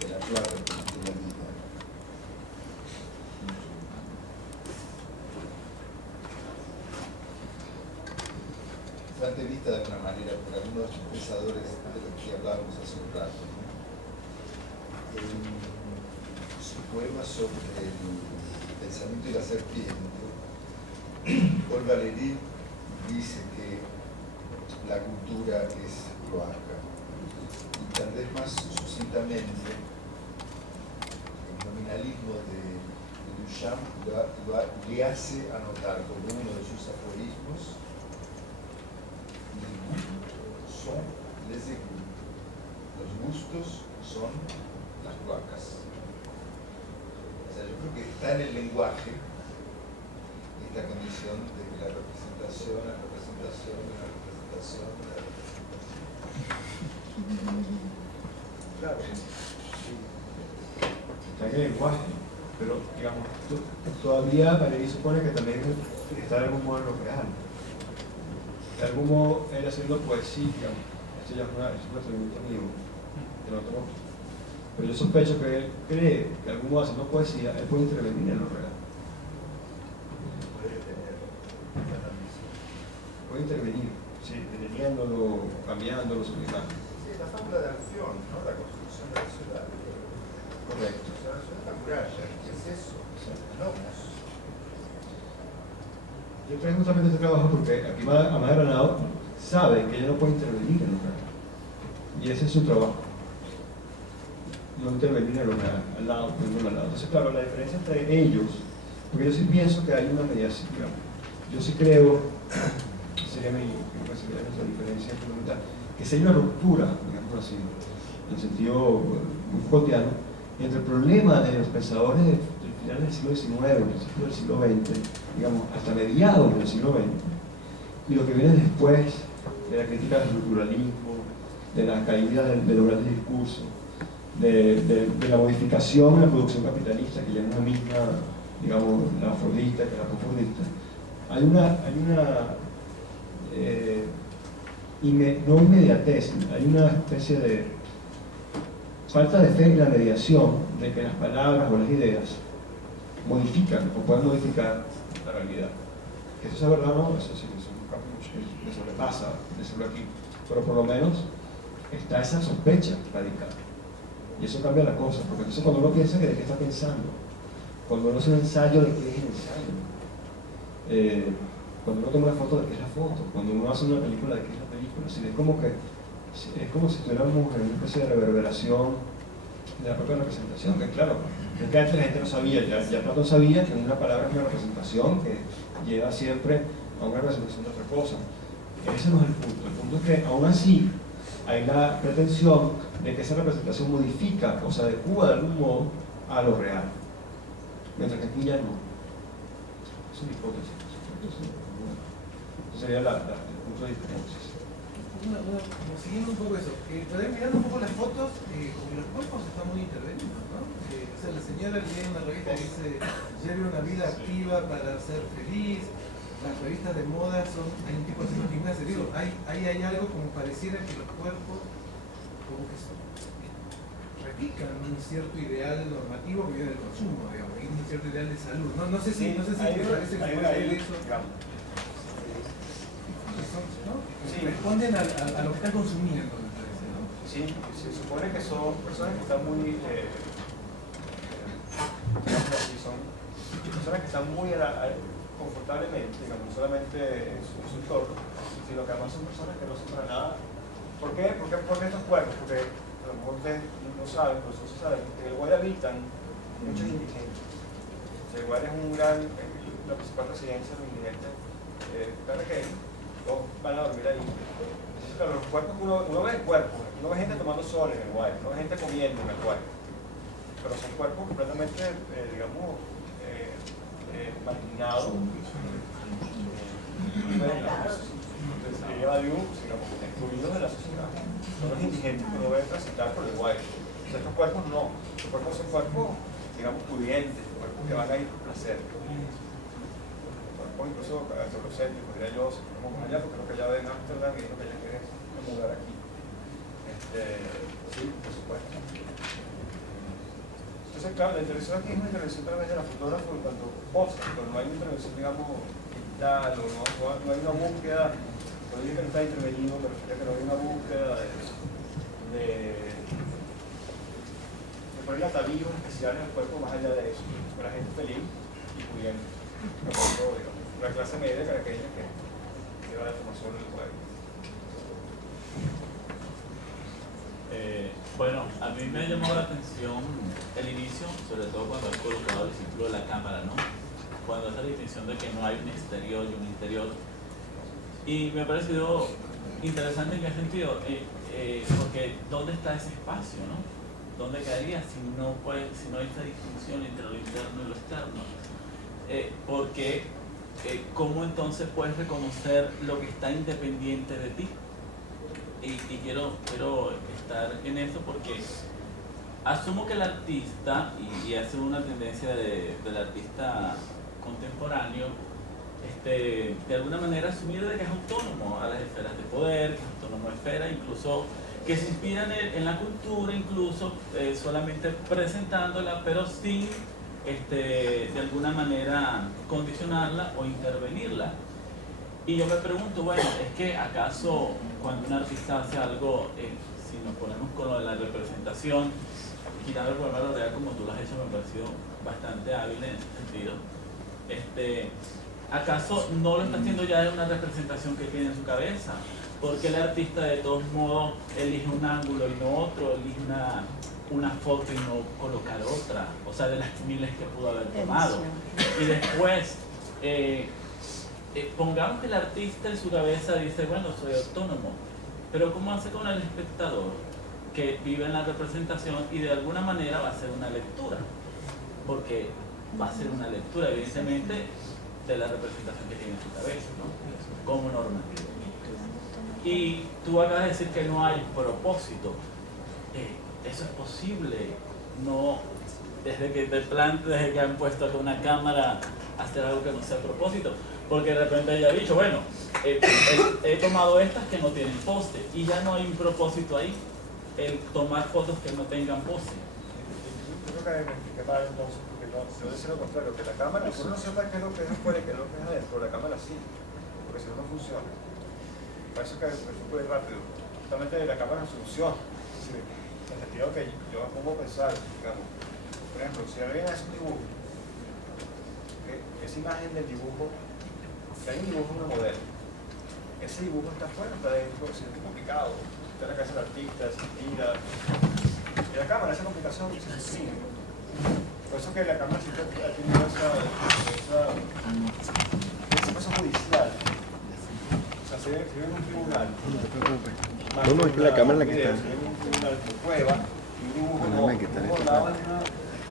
de la cloaca que mantiene la vida. Dante vista de alguna manera por algunos de los pensadores de los que hablábamos hace un rato, ¿no? En su poema sobre el pensamiento y la serpiente, Paul Valéry dice que la cultura es cloaca, y tal vez más sucintamente el nominalismo de Duchamp le hace anotar como uno de sus aforismos: son les égouts. Los gustos son las cloacas. O sea, yo creo que está en el lenguaje esta condición de que la representación, la representación, la representación, la representación. Claro. Está en el lenguaje, pero digamos, todavía Valéry supone que también está de algún modo en lo real. De algún modo, él haciendo poesía, esto ya es un atrevimiento mío, que no tengo. Pero yo sospecho que él cree que de algún modo haciendo poesía, él puede intervenir en lo real. Puede intervenir, sí, deteniéndolo, cambiándolo, sublimando. Sí, la fábula de acción, ¿no? La construcción de la ciudad. Correcto. O sea, la ciudad es la muralla. ¿Qué es eso? Lomos. Yo traigo justamente este trabajo porque aquí Amada Granado sabe que ella no puede intervenir en lo real. Y ese es su trabajo. No intervenir en lo real, al lado, al lado. Entonces, claro, la diferencia entre ellos, porque yo sí pienso que hay una mediación, digamos. Yo sí creo, sería nuestra diferencia fundamental, que si hay una ruptura, digamos así, en el sentido muy Foucaultiano, entre el problema de los pensadores del final del siglo XIX, principios del siglo XX, digamos, hasta mediados del siglo XX, y lo que viene después de la crítica del culturalismo, de la caída del oral del discurso, de la modificación en la producción capitalista, que ya no es la misma, digamos, la fordista que la confordista. Hay una no inmediatez, hay una especie de falta de fe en la mediación de que las palabras o las ideas modifican o pueden modificar la realidad. Que eso sea verdad o no, eso sí, eso es un campo que sobrepasa decirlo aquí, pero por lo menos está esa sospecha radical. Y eso cambia la cosa, porque entonces cuando uno piensa que de qué está pensando, cuando uno hace un ensayo de qué es el ensayo, cuando uno toma una foto de qué es la foto, cuando uno hace una película de qué es la película, así, es como si estuviéramos en una especie de reverberación de la propia representación, que claro, es que antes la gente no sabía, ya Platón sabía que una palabra es una representación que lleva siempre a una representación de otra cosa. Ese no es el punto es que aún así hay la pretensión de que esa representación modifica o se adecua de algún modo a lo real, mientras que aquí ya no. Es una hipótesis. Eso sería el punto de diferencia. Como siguiendo un poco eso, poder mirando un poco las fotos, como que los cuerpos están muy intervenidos, ¿no? O sea, la señora lee una revista que dice lleve una vida activa para ser feliz. Las revistas de moda hay un tipo de gimnasia. Digo, ahí hay algo como pareciera que los cuerpos como que replican un cierto ideal normativo que viene del consumo, digamos, y un cierto ideal de salud. No sé si te parece que puede ser eso. ¿No? Sí. Responden a lo que están consumiendo, me parece, ¿no? Sí, se supone que son personas que están muy, son personas que están muy confortablemente, digamos, no solamente en su entorno, sino que además son personas que no son para nada. ¿Por qué estos cuerpos? Porque a lo mejor ustedes no saben, pero sí saben que en el Guayas habitan muchos indigentes. El Guayas es la principal residencia de los indigentes caraqueños. Todos van a dormir ahí. Entonces, claro, los cuerpos, uno ve cuerpos, uno ve gente tomando sol en el Guayas, uno ve gente comiendo en el Guayas, pero son cuerpos completamente, digamos, marginados, excluidos de la sociedad. Son los indigentes que uno ve transitar por el Guayas. O sea, estos cuerpos no, estos cuerpos son cuerpos, digamos, pudientes, cuerpos que van a ir por placer. Incluso eurocéntricos, diría yo, si vamos con allá, porque lo que allá ven Ámsterdam y lo que ella quiere es mudar aquí. Sí, por supuesto. Entonces, claro, la intervención aquí es una intervención a través de la fotógrafo en cuanto posa, pero no hay una intervención, digamos, digital, o no hay una búsqueda, cuando digo que no está intervenido, me refiero a que no hay una búsqueda de poner atavíos especiales al cuerpo más allá de eso, para gente feliz y pudiente, como digamos, una clase media caraqueña que va a tomar sol en el juego. Bueno, a mí me llamó la atención el inicio, sobre todo cuando has colocado el círculo de la cámara, ¿no? Cuando hace la distinción de que no hay un exterior y un interior. Y me ha parecido interesante en qué sentido, porque ¿dónde está ese espacio, no? ¿Dónde quedaría si no hay esta distinción entre lo interno y lo externo? Porque ¿cómo entonces puedes reconocer lo que está independiente de ti? Y quiero estar en eso porque asumo que el artista, y es una tendencia del artista contemporáneo, de alguna manera asumir de que es autónomo a las esferas de poder, que es autónomo a esferas, incluso que se inspiran en la cultura, incluso solamente presentándola, pero sin de alguna manera condicionarla o intervenirla. Y yo me pregunto, bueno, es que acaso cuando un artista hace algo, si nos ponemos con lo de la representación, quitando el poema L'Oreal como tú lo has hecho, me ha parecido bastante hábil en ese sentido, ¿acaso no lo está haciendo ya de una representación que tiene en su cabeza? Porque el artista de todos modos elige un ángulo y no otro, elige una foto y no colocar otra, o sea, de las miles que pudo haber tomado. Y después, pongamos que el artista en su cabeza dice, bueno, soy autónomo, pero ¿cómo hace con el espectador que vive en la representación y de alguna manera va a hacer una lectura? Porque va a ser una lectura, evidentemente, de la representación que tiene en su cabeza, ¿no? Como normativo. Y tú acabas de decir que no hay propósito. Eso es posible, no desde que han puesto acá una cámara hacer algo que no sea a propósito, porque de repente ella ha dicho, bueno, he tomado estas que no tienen poste y ya no hay un propósito ahí, el tomar fotos que no tengan poste. Yo creo que me mal entonces, porque yo decía lo contrario, que la cámara, uno no sepa qué es lo que es afuera y qué es lo que es adentro, la cámara sí, porque si no, no funciona. Para eso que me fue rápido, justamente la cámara funciona. En el sentido que yo me pongo a pensar, digamos, por ejemplo, si alguien hace un dibujo, esa imagen del dibujo, que hay un dibujo de una modelo, ese dibujo está afuera, está dentro, es complicado, está en la casa del artista, se tira, y la cámara, esa complicación se define. Por eso que la cámara siempre ha tenido ese proceso judicial. O sea, se ve en un tribunal. No te preocupes. No, es que la cámara es la que está. Se ve en un tribunal que prueba y un dibujo no, un dibujo dado en una